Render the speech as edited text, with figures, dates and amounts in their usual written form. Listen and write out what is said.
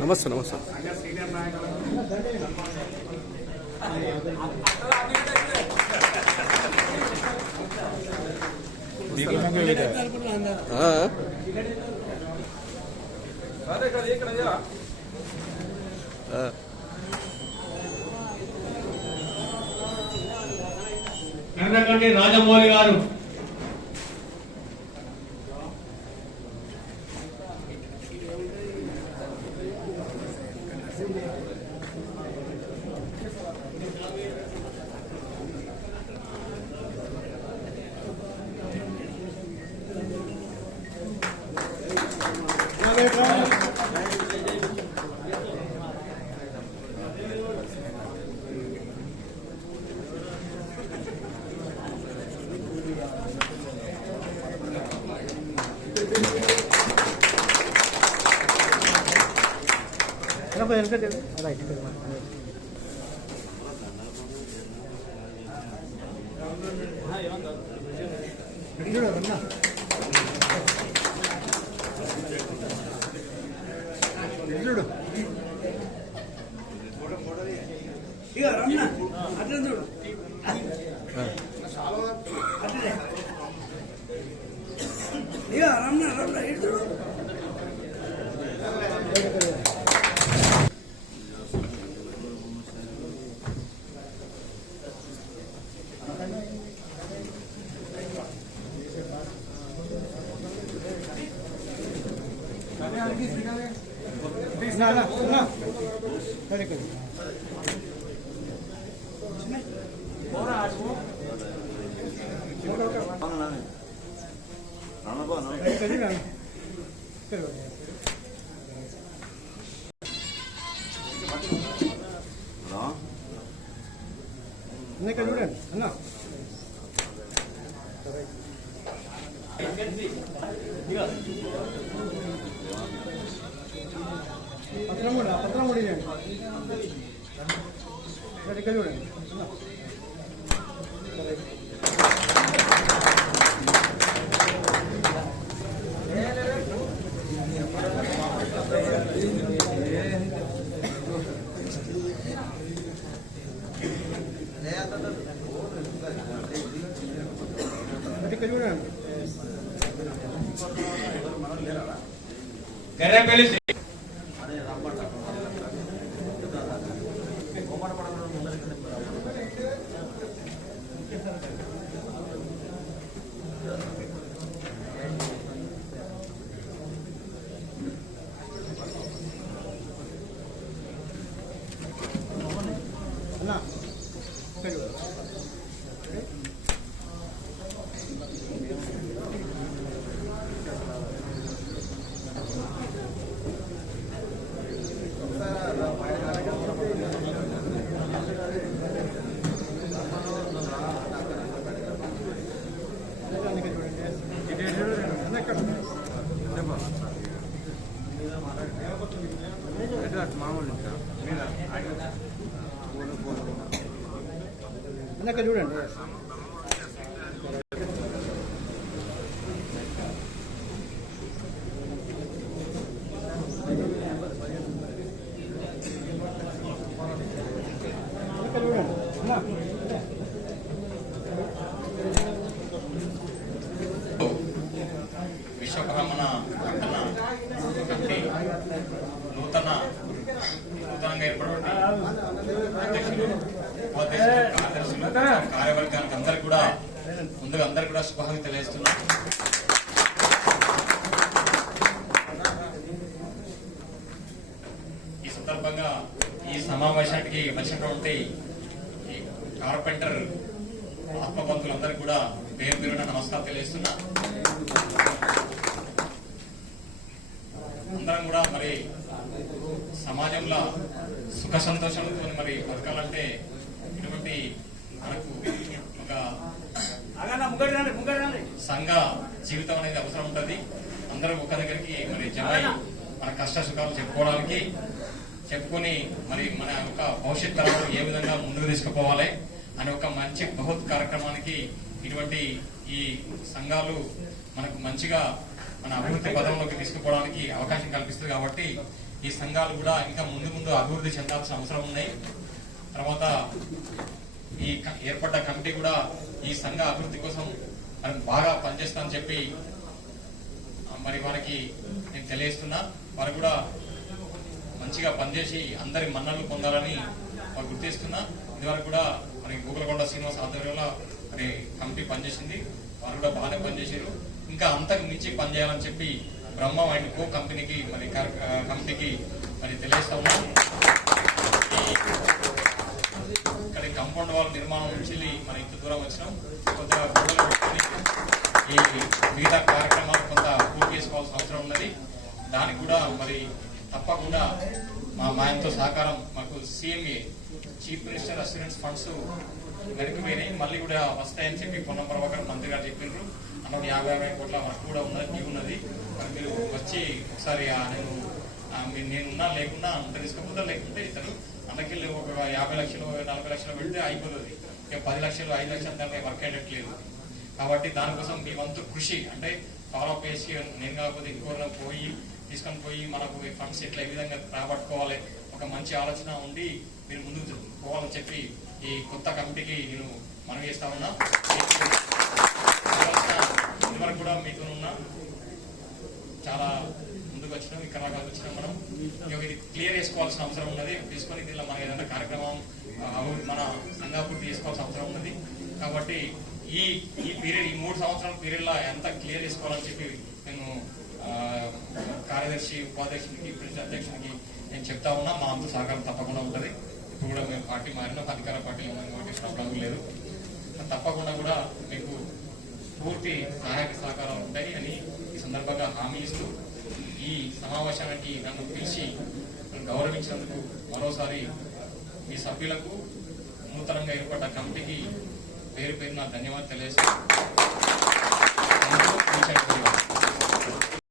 నమస్తే నమస్తే నన్నకండి రాజమౌళి గారు చూడండి అన్న పత్రం కూడా ఇక్కడ చూడండి చూడండి విశ్వబ్రహ్మణ నూతనంగా ఏర్పడిన అధ్యక్షులు ఉపాధ్యక్షులు కార్యవర్గానికి అందరికి కూడా ముందుగా అందరికి కూడా శుభాకాంక్షలు తెలియజేస్తున్నాం. ఈ సందర్భంగా ఈ సమావేశానికి వచ్చినటువంటి కార్పెంటర్ ఆత్మబంధువులందరికీ కూడా పేరు పేరున నమస్కారం తెలియజేస్తున్నా. అందరం కూడా మరి సమాజంలో సుఖ సంతోషంతో మరి బతకాలంటే ఇటువంటి మనకు ఒక సంఘ జీవితం అనేది అవసరం ఉంటుంది. అందరం ఒక దగ్గరికి మరి జమై మన కష్ట సుఖాలు చెప్పుకోవడానికి చెప్పుకొని మరి మన యొక్క భవిష్యత్ తరాలు ఏ విధంగా ముందుకు తీసుకుపోవాలి, అనే ఒక మంచి బృహత్ కార్యక్రమానికి ఇటువంటి ఈ సంఘాలు మనకు మంచిగా మన అభివృద్ధి పదంలోకి తీసుకుపోవడానికి అవకాశం కల్పిస్తుంది. కాబట్టి ఈ సంఘాలు కూడా ఇంకా ముందు ముందు అభివృద్ధి చెందాల్సిన అవసరం ఉన్నాయి. తర్వాత ఈ ఏర్పడ్డ కమిటీ కూడా ఈ సంఘ అభివృద్ధి కోసం బాగా పనిచేస్తానని చెప్పి మరి వారికి నేను తెలియజేస్తున్నా. వారు కూడా మంచిగా పనిచేసి అందరి మన్నలు పొందాలని వారు గుర్తిస్తున్నా. ఇదివరకు కూడా మరి గూగులకొండ శ్రీనివాస్ ఆధ్వర్యంలో మరి కమిటీ పనిచేసింది. వారు కూడా బాగానే పనిచేశారు. ఇంకా అంతకు మించి పనిచేయాలని చెప్పి బ్రహ్మ అండ్ కో కంపెనీకి మరి కమిటీకి మరి తెలియజేస్తా ఉన్నాం. ఇక్కడ కాంపౌండ్ వాల్ నిర్మాణం నుంచి మరి ఇంత దూరం వచ్చినాం. కొద్దిగా గోడలు పెట్టుకుని ఈ మిగతా కార్యక్రమాలు కొంత పూర్తి చేసుకోవాల్సిన అవసరం ఉన్నది. దానికి కూడా మరి తప్పకుండా మా ఆయనతో సహకారం మాకు CMA chief minister assistance funds వెనక్కిపోయినాయి, మళ్ళీ కూడా వస్తాయని చెప్పి పొన్నం ప్రభాకర్ మంత్రి గారు చెప్పినారు. అన్న 50 కోట్ల వర్క్ కూడా ఉన్నది ఉన్నది. మరి మీరు వచ్చి ఒకసారి నేనున్నా లేకున్నా అంత తీసుకుంటా, లేకుంటే ఇతను అన్నకెళ్ళి ఒక 50 లక్షలు 40 లక్షలు పెడితే అయిపోతుంది. ఇక 10 లక్షలు 5 లక్షలు దాన్ని వర్క్ అయ్యట్లేదు. కాబట్టి దానికోసం మీ వంతు కృషి అంటే ఫాలోఅప్ చేసి నేను కాకపోతే ఇంకోరిలో తీసుకొని పోయి మనకు ఈ ఫండ్స్ ఎట్లా ఏ విధంగా రాబట్టుకోవాలి ఒక మంచి ఆలోచన ఉండి మీరు ముందుకు పోవాలని చెప్పి ఈ కొత్త కమిటీకి నేను మనవి చేస్తా ఉన్నా. ఇదివరకు కూడా మీతో ఉన్నా చాలా ముందుకు వచ్చినాం, ఇక్కడ వచ్చినాం. మనం ఇది క్లియర్ చేసుకోవాల్సిన అవసరం ఉన్నది. తీసుకొని దీనిలో మన ఏదైనా కార్యక్రమం మన సంఘాభివృద్ధి చేసుకోవాల్సిన అవసరం ఉన్నది. కాబట్టి ఈ పీరియడ్ ఈ 3 సంవత్సరాల పీరియడ్ లో ఎంత క్లియర్ చేసుకోవాలని చెప్పి నేను కార్యదర్శి ఉపాధ్యక్షునికి ప్రెసిడెంట్ అధ్యక్షునికి నేను చెప్తా ఉన్నా. మా అంత సహకారం తప్పకుండా ఉంటుంది. ఇప్పుడు కూడా మేము పార్టీ మారిన అధికార పార్టీలో కాబట్టి లేదు. తప్పకుండా కూడా మీకు పూర్తి సహాయక సహకారాలు ఉంటాయి అని ఈ సందర్భంగా హామీ ఇస్తూ ఈ సమావేశానికి నన్ను పిలిచి గౌరవించినందుకు మరోసారి మీ సభ్యులకు నూతనంగా ఏర్పడ్డ కమిటీకి పేరు పేరున ధన్యవాదాలు తెలియజేస్తాను.